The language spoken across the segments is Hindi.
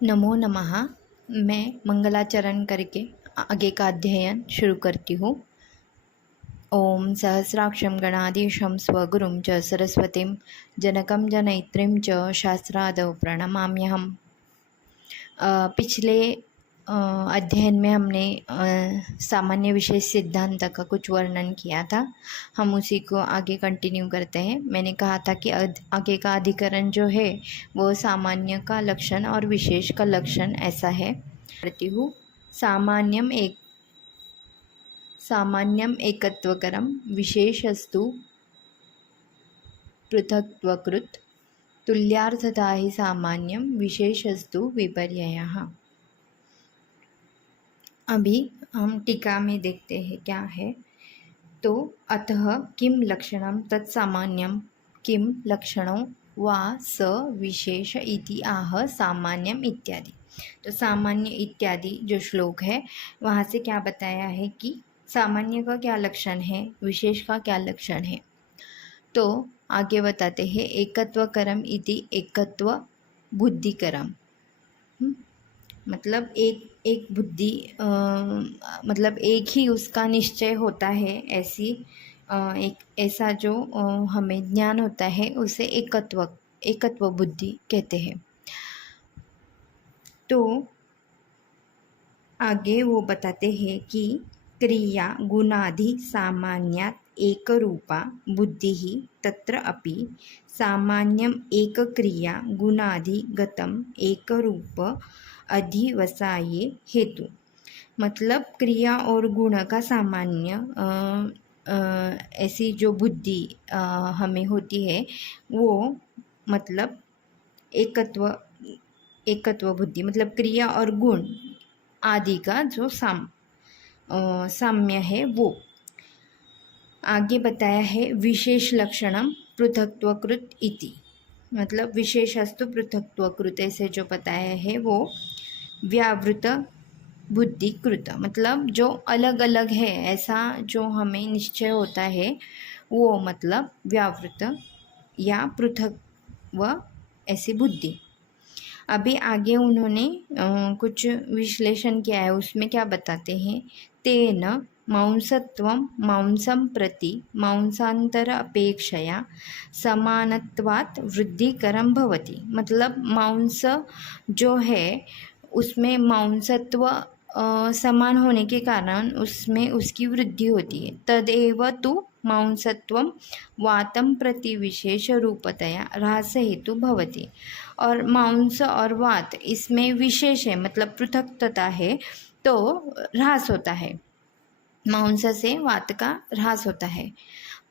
नमो नमः। मैं मंगलाचरण करके आगे का अध्ययन शुरू करती हूँ। ओम सहस्राक्षं गणाधीशं स्वगुरुं च सरस्वतीं जनकं जनयित्रीं च शास्त्रादौ प्रणमाम्यहम्। पिछले अध्ययन में हमने सामान्य विशेष सिद्धांत का कुछ वर्णन किया था। हम उसी को आगे कंटिन्यू करते हैं। मैंने कहा था कि आगे का अधिकरण जो है वो सामान्य का लक्षण और विशेष का लक्षण ऐसा है। पढ़ती हूँ। सामान्यम एकत्वकरम विशेषस्तु पृथक्त्वकृत तुल्यार्थता ही सामान्यम विशेषस्तु विपर्ययः। अभी हम टीका में देखते हैं क्या है। तो अतः किम लक्षणम तत्सामान्यम किम लक्षणों वा स विशेष इति आह सामान्यम इत्यादि। तो सामान्य इत्यादि जो श्लोक है वहाँ से क्या बताया है कि सामान्य का क्या लक्षण है, विशेष का क्या लक्षण है। तो आगे बताते हैं एकत्वकरम इति एकत्व बुद्धिकरम। मतलब एक बुद्धि मतलब एक ही उसका निश्चय होता है, ऐसी एक ऐसा जो हमें ज्ञान होता है उसे एकत्व बुद्धि कहते हैं। तो आगे वो बताते हैं कि क्रिया गुणादि सामान्यात् एकरूपा बुद्धिः तत्र अपि सामान्यम एक क्रिया गुणादि गतम एकरूप अधिवसाये हेतु। मतलब क्रिया और गुण का सामान्य ऐसी जो बुद्धि हमें होती है वो मतलब एकत्व बुद्धि मतलब क्रिया और गुण आदि का जो साम्य है वो। आगे बताया है विशेष लक्षणम पृथक्त्वकृत इति। मतलब विशेषस्तु पृथक्त्वकृत ऐसे जो बताया है वो व्यावृत बुद्धिकृत मतलब जो अलग अलग है ऐसा जो हमें निश्चय होता है वो मतलब व्यावृत या पृथक व ऐसी बुद्धि। अभी आगे उन्होंने कुछ विश्लेषण किया है, उसमें क्या बताते हैं। तेन मांसत्वं मांसं प्रति मांसांतर अपेक्षया समानत्वात् वृद्धिकरं भवति। मतलब मांस जो है उसमें मांसत्व समान होने के कारण उसमें उसकी वृद्धि होती है। तदेव तु मांसत्वं वातं प्रति विशेष रूपतया ह्रास हेतु भवति। और मांस और वात इसमें विशेष है मतलब पृथकता है तो ह्रास होता है, मांस से वात का ह्रास होता है।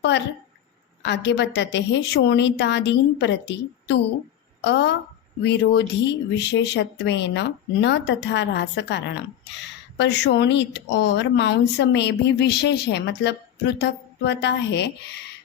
पर आगे बताते हैं शोणितादीन प्रति तु अविरोधी विशेषत्वेन न तथा ह्रास कारणम। पर शोणित और मांस में भी विशेष है मतलब पृथकत्वता है,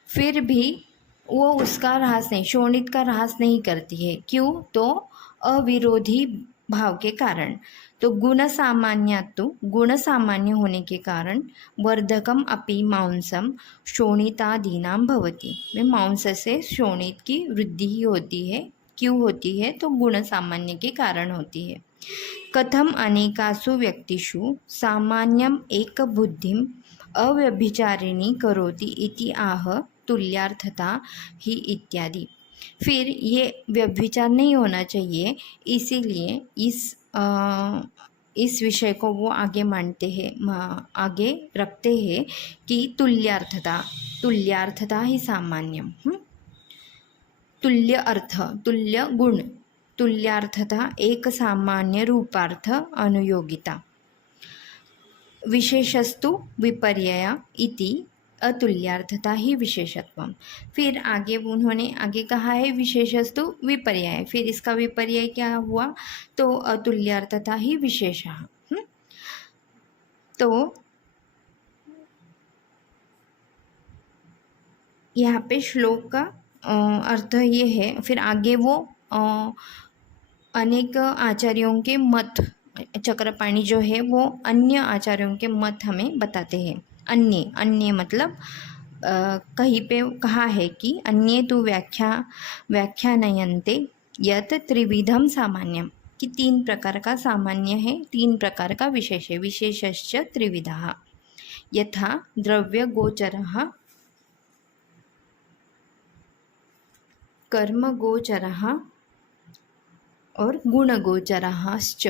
फिर भी वो उसका ह्रास नहीं, शोणित का ह्रास नहीं करती है। क्यों? तो अविरोधी भाव के कारण। तो गुण सामान्य होने के कारण वर्धकम अपि मांसम शोणितादीनां भवति। में मांस से शोणित की वृद्धि ही होती है। क्यों होती है? तो गुण सामान्य के कारण होती है। कथम अनेकासु व्यक्तिषु सामान्यम एक बुद्धिम अव्यभिचारिणी करोति इति आह तुल्यार्थता ही इत्यादि। फिर ये व्यभिचार नहीं होना चाहिए, इसीलिए इस विषय को वो आगे मानते हैं, आगे रखते हैं कि तुल्यार्थता ही सामान्यम। तुल्य अर्थ, तुल्य गुण, तुल्यार्थता एक सामान्य रूपार्थ अनुयोगिता विशेषस्तु विपर्यय इति अतुल्यार्थता ही विशेषत्वम। फिर आगे उन्होंने आगे कहा है विशेषस्तु विपर्यय, फिर इसका विपर्यय क्या हुआ? तो अतुल्यार्थता ही विशेषः। तो यहाँ पे श्लोक का अर्थ ये है। फिर आगे वो अनेक आचार्यों के मत, चक्रपाणी जो है वो अन्य आचार्यों के मत हमें बताते हैं। अन्य मतलब कहीं पे कहा है कि अन्ये तो व्याख्यानयन्ते यत् त्रिविधम सामान्यम। कि 3 प्रकार का सामान्य है, 3 प्रकार का विशेष है। विशेषश्च त्रिविधः यथा द्रव्यगोचरः, कर्मगोचरः और गुणगोचरश्च।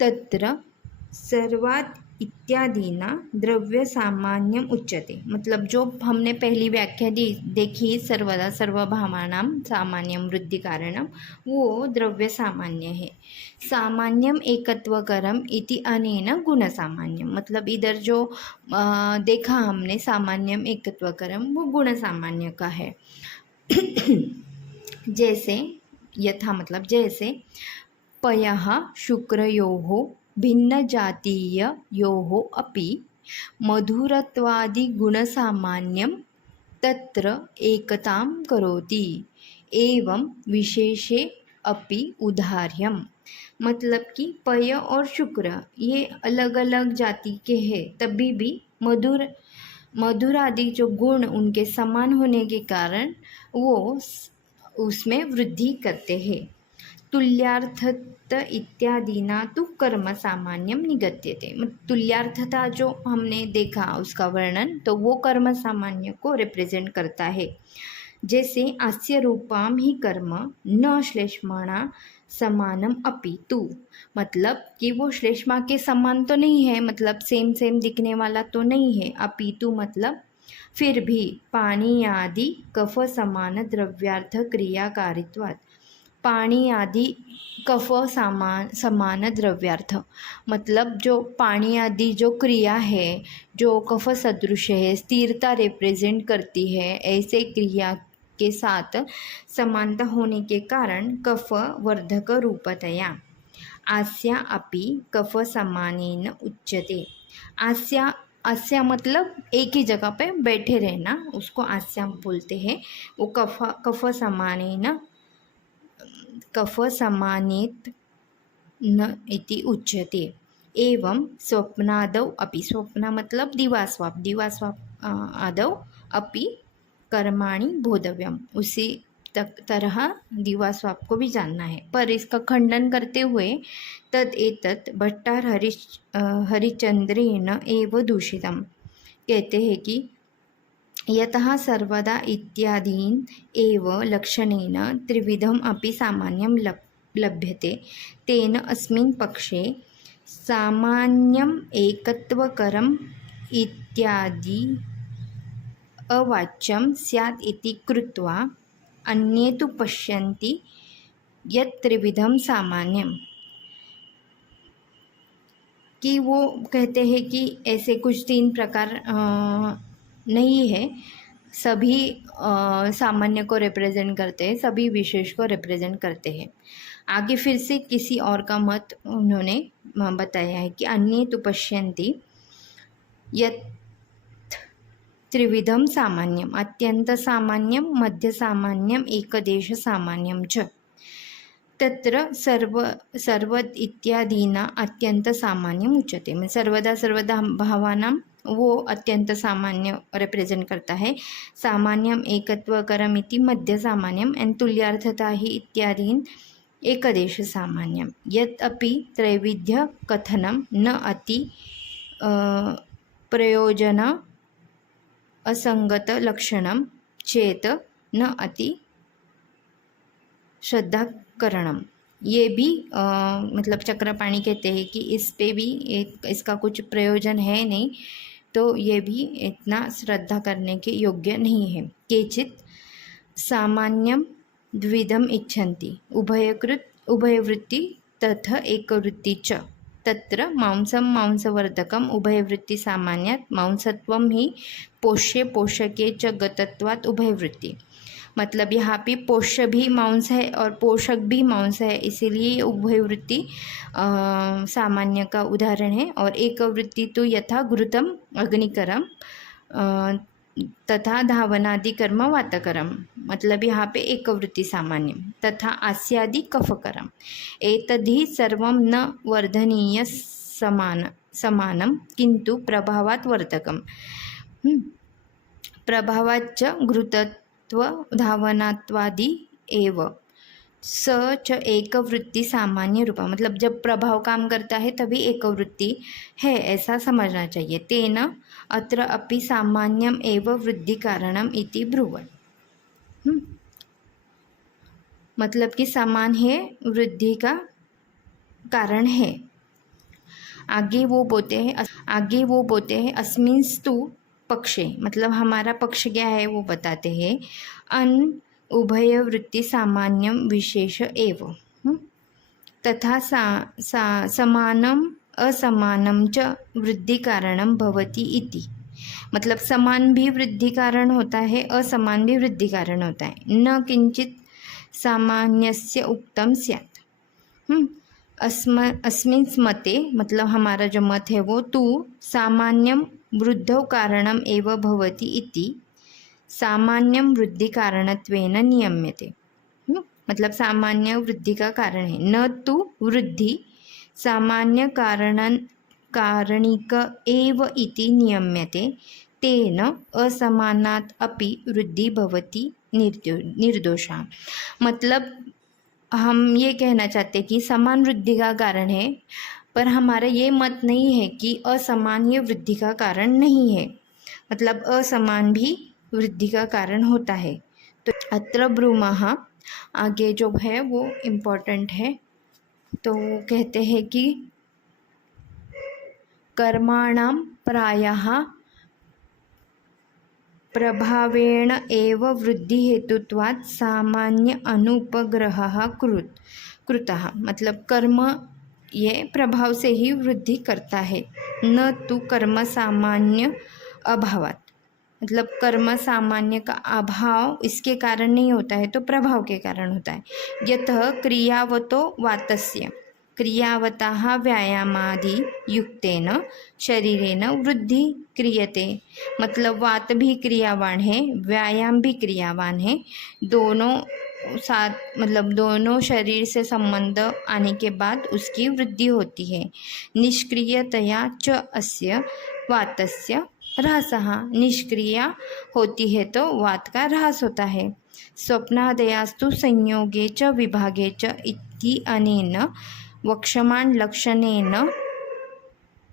तत्र सर्वात् इत्यादिना द्रव्य सामान्यम उच्यते। मतलब जो हमने पहली व्याख्या देखी सर्वदा सर्वभावानां सामान्यम वृद्धि कारणम, वो द्रव्य सामान्य है। सामान्यम एकत्वकरम इति अनेन गुण सामान्यम। मतलब इधर जो देखा हमने सामान्यम एकत्वकरम, वो गुण सामान्य का है। जैसे यथा मतलब जैसे पयः शुक्रयोः भिन्नजातीययोः अपि मधुरत्वादिगुणसामान्यं तत्र एकतां करोति, एवं विशेषे अपि उदाहर्यम्। मतलब कि पय और शुक्र ये अलग अलग जाति के हैं, तभी भी मधुर आदि जो गुण उनके समान होने के कारण वो उसमें वृद्धि करते हैं। तुल्यार्थत इत्यादिना तो कर्म सामान्यम निगत्यते। तुल्यार्थता जो हमने देखा उसका वर्णन, तो वो कर्म सामान्य को रिप्रेजेंट करता है। जैसे अस्य रूपाम ही कर्म न श्लेष्मणा समानम अपि तु। मतलब कि वो श्लेष्मा के समान तो नहीं है, मतलब सेम दिखने वाला तो नहीं है। अपितु मतलब फिर भी पानी आदि कफ समान द्रव्यार्थ क्रियाकारित्वात्। पानी आदि कफ समान द्रव्यार्थ मतलब जो पानी आदि जो क्रिया है, जो कफ सदृश है, स्थिरता रिप्रेजेंट करती है, ऐसे क्रिया के साथ समानता होने के कारण कफ वर्धक रूपतया आस्या अपि कफ समानेन उच्यते। आस्या मतलब एक ही जगह पे बैठे रहना, उसको आस्या बोलते हैं। वो कफ समानेत न इति उच्यते। एवं स्वप्नादौ अपि, स्वप्न मतलब दिवास्वाप आदौ अपि कर्माणि बोधव्यम। उसी तरह दिवास्वाप को भी जानना है। पर इसका खंडन करते हुए तद एतत् भट्टार हरिचंद्रेण एव दूषितम, कहते हैं कि यतः सर्वदा इत्यादीन एव लक्षणेन त्रिविधम अपि सामान्यम लभ्यते, तेन अस्मिन् पक्षे सामान्यम एकत्वकरम इत्यादि अवाच्यम स्यात् इति कृत्वा अन्ये तु पश्यन्ति यत् त्रिविधम सामान्यम। कि वो कहते हैं कि ऐसे कुछ 3 प्रकार नहीं है, सभी सामान्य को रिप्रेजेंट करते हैं, सभी विशेष को रिप्रेजेंट करते हैं। आगे फिर से किसी और का मत उन्होंने बताया है कि अन्ये तु पश्यन्ति यत् त्रिविधम सामान्यम, अत्यंत सामान्यम, मध्य सामान्यम, एकदेश सामान्यम च। तत्र सर्वद इत्यादीना अत्यंत सामान्यम उच्यते। में सर्वदा भावानां वो अत्यंत सामान्य रिप्रेजेंट करता है। सामान्यम एकत्वकरम इति मध्य सामान्यम एंड तुल्यार्थता ही इत्यादीन एकदेश सामान्यम। यत् अपि त्रैविध्य कथनम न अति प्रयोजन असंगत लक्षणम चेत न अति श्रद्धाकरणम। ये भी मतलब चक्रपाणी कहते हैं कि इस पे भी इसका कुछ प्रयोजन है नहीं, तो ये भी इतना श्रद्धा करने के योग्य नहीं है। केचित् सामान्यम द्विधम इच्छन्ति उभयवृत्ति तथा एकवृत्ति च। तत्र मांसवर्धकम उभयवृत्ति सामान्यात् मांसत्वं ही पोष्ये पोषके च गतत्वात् उभयवृत्ति। मतलब यहाँ पे पोष्य भी मांस है और पोषक भी मांस है, इसीलिए उभयवृत्ति सामान्य का उदाहरण है। और एकवृत्ति तो यथा घृतम अग्निकरम तथा धावनादि कर्म वातकरम। मतलब यहाँ पे एकवृत्ति सामान्य तथा आस्यादि कफकरम। एतद्धि सर्वं न वर्धनीय समानम किंतु प्रभावात् वर्धकम। प्रभावाच्च घृतत्व धावनात्वादि एव स च एकवृत्ति सामान्य रूपा, मतलब जब प्रभाव काम करता है तभी एकवृत्ति है ऐसा समझना चाहिए। तेन अत्र अपि सामान्यम एव वृद्धि कारणम इति ब्रुवन्। मतलब कि समान है वृद्धि का कारण है। आगे वो बोलते हैं अस्मिंस्तु पक्षे, मतलब हमारा पक्ष क्या है वो बताते हैं। अन उभय वृत्ति सामान्यम विशेष एव तथा समानम असमानम च वृद्धि कारणम भवति इति, मतलब समान भी वृद्धि कारण होता है, असमान भी वृद्धि कारण होता है। न किंचित सामान्यस्य उक्तम स्यात्। अस्मिन् मते, मतलब हमारा जो मत है वो तु सामान्यम वृद्धौ कारणम एव भवति इति सामान्यम वृद्धि कारणत्वेन नियम्यते। मतलब सामान्य वृद्धि का कारण है, न तो वृद्धि सामान्य कारणिक एव इति नियम्यते। तेन असमानात् अपि वृद्धि भवति निर्दोषा। मतलब हम ये कहना चाहते हैं कि समान वृद्धि का कारण है, पर हमारा ये मत नहीं है कि असमान ये वृद्धि का कारण नहीं है, मतलब असमान भी वृद्धि का कारण होता है। तो अत्र ब्रूमः, आगे जो है वो इम्पोर्टेंट है। तो कहते हैं कि कर्माणां प्रायः प्रभावेण एव वृद्धि हेतुत्वात् सामान्य अनुपग्रहः कृतः, मतलब कर्म ये प्रभाव से ही वृद्धि करता है, न तो कर्म सामान्य अभावात्, मतलब कर्म सामान्य का अभाव इसके कारण नहीं होता है, तो प्रभाव के कारण होता है। यतः क्रियावतो वातस्य क्रियावतः व्यायामादि युक्तेन शरीरेन वृद्धि क्रियते, मतलब वात भी क्रियावान है, व्यायाम भी क्रियावान है, दोनों साथ, मतलब दोनों शरीर से संबंध आने के बाद उसकी वृद्धि होती है। निष्क्रियतया च अस्य वातस्य ह्रासः, निष्क्रिया होती है तो वात का ह्रास होता है। स्वप्नादयास्तु संयोगे च विभागे च इति अनेन वक्ष्यमाण लक्षणेन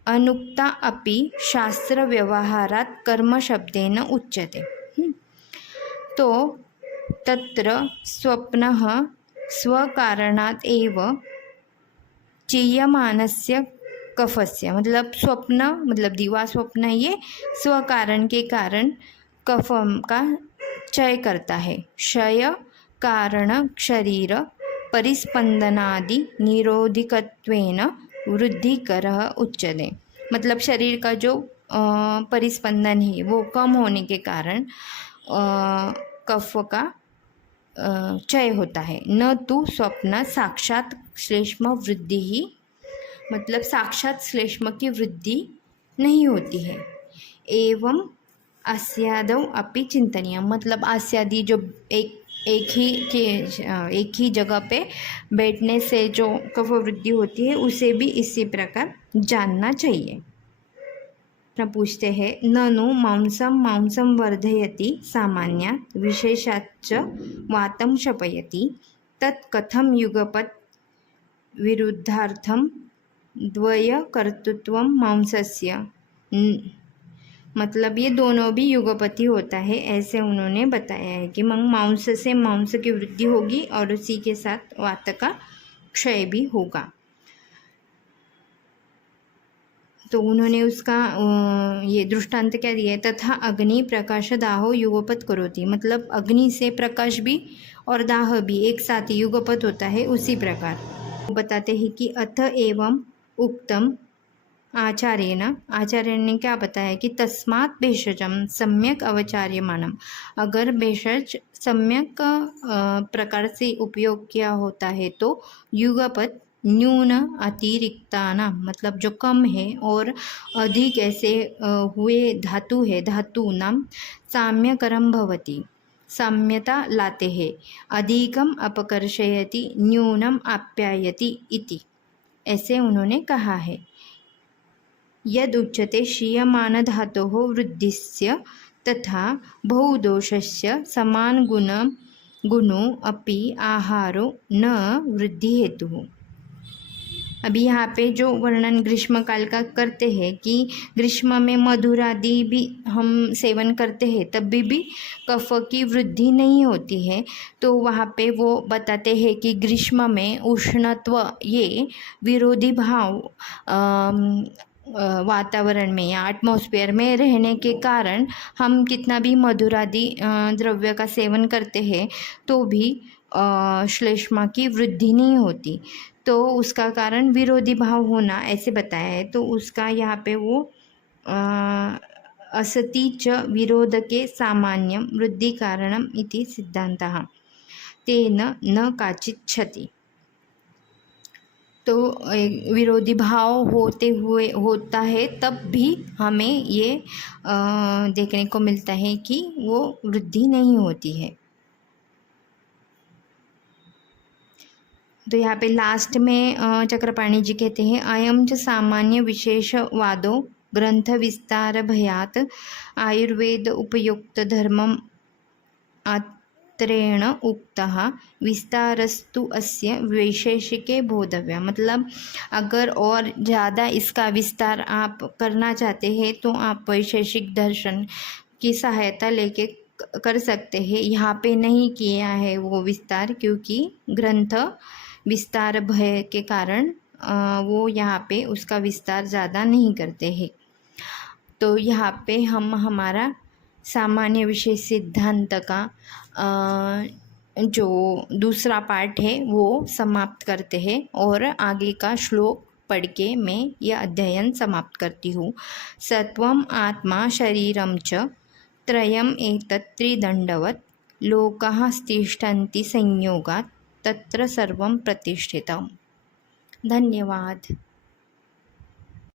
अनुक्ता अपि शास्त्र व्यवहारात् कर्म शब्देन उच्यते। तो तत्र स्वप्नः स्वकारणात् एव चीयमानस्य कफस्य, मतलब स्वप्न, मतलब दिवा स्वप्न ये स्वकारण के कारण कफ का क्षय करता है। क्षय कारण शरीर परिस्पंदनादि निरोधिकत्वेन वृद्धिकरः उच्यते, मतलब शरीर का जो परिस्पंदन है वो कम होने के कारण कफ का क्षय होता है। न तो स्वप्न साक्षात श्लेष्म वृद्धि ही, मतलब साक्षात श्लेष्म की वृद्धि नहीं होती है। एवं आस्यादौ अपि चिंतनीय, मतलब आस्यादि जो एक ही जगह पे बैठने से जो कफ वृद्धि होती है उसे भी इसी प्रकार जानना चाहिए। पूछते हैं ननु मांसम वर्धयति सामान्यात् विशेषाच्च वातं शपयति तत् कथं युगपत् विरुद्धार्थम द्वयकर्तृत्वं मांसस्य, मतलब ये दोनों भी युगपति होता है ऐसे उन्होंने बताया है कि मांस से मांस की वृद्धि होगी और उसी के साथ वात का क्षय भी होगा। तो उन्होंने उसका ये दृष्टांत क्या दिया है, तथा अग्नि प्रकाश दाहो युगपत करोति, मतलब अग्नि से प्रकाश भी और दाह भी एक साथ युगपत होता है, उसी प्रकार बताते हैं कि अथ एवं उक्तम आचार्य ने क्या बताया कि तस्मात् भेषजम सम्यक अवचार्यमानम, अगर भेषज सम्यक प्रकार से उपयोग किया होता है तो युगपत न्यून अतिरिक्ताना, मतलब जो कम है और अधिक ऐसे हुए धातु है, धातु नाम साम्यकरम भवति, साम्यता लाते हैं। अधिकम अपकर्षयति न्यूनम आप्यायति इति, ऐसे उन्होंने कहा है। यद उच्यते शीयमान धातोः वृद्धिस्य तथा बहुदोषस्य समान गुण गुणो अपि आहारो न वृद्धि हेतु। अभी यहाँ पे जो वर्णन ग्रीष्म काल का करते हैं कि ग्रीष्म में मधुर आदि भी हम सेवन करते हैं तब भी कफ की वृद्धि नहीं होती है। तो वहाँ पे वो बताते हैं कि ग्रीष्म में उष्णत्व ये विरोधी भाव वातावरण में या एटमॉस्फेयर में रहने के कारण हम कितना भी मधुरादि द्रव्य का सेवन करते हैं तो भी श्लेष्मा की वृद्धि नहीं होती। तो उसका कारण विरोधी भाव होना ऐसे बताया है। तो उसका यहाँ पे वो असति च विरोधके सामान्यं वृद्धि कारणम इति सिद्धांतः तेन न काचित क्षति। तो विरोधी भाव होते हुए होता है तब भी हमें ये देखने को मिलता है कि वो वृद्धि नहीं होती है। तो यहाँ पे लास्ट में चक्रपाणी जी कहते हैं अयम च सामान्य विशेषवादो ग्रंथ विस्तार भयात आयुर्वेद उपयुक्त धर्मम आत्रेण उक्तः विस्तारस्तु अस्य वैशेषिके बोधव्य। मतलब अगर और ज़्यादा इसका विस्तार आप करना चाहते हैं तो आप वैशेषिक दर्शन की सहायता लेके कर सकते हैं। यहाँ पे नहीं किया है वो विस्तार क्योंकि ग्रंथ विस्तार भय के कारण वो यहाँ पे उसका विस्तार ज़्यादा नहीं करते हैं। तो यहाँ पे हम हमारा सामान्य विशेष सिद्धांत का जो दूसरा पार्ट है वो समाप्त करते हैं और आगे का श्लोक पढ़ के मैं यह अध्ययन समाप्त करती हूँ। सत्वम आत्मा शरीरम च त्रयम् एतत् त्रिदण्डवत् लोकाः तिष्ठन्ति संयोगात् तत्र सर्वं प्रतिष्ठितम्। धन्यवाद।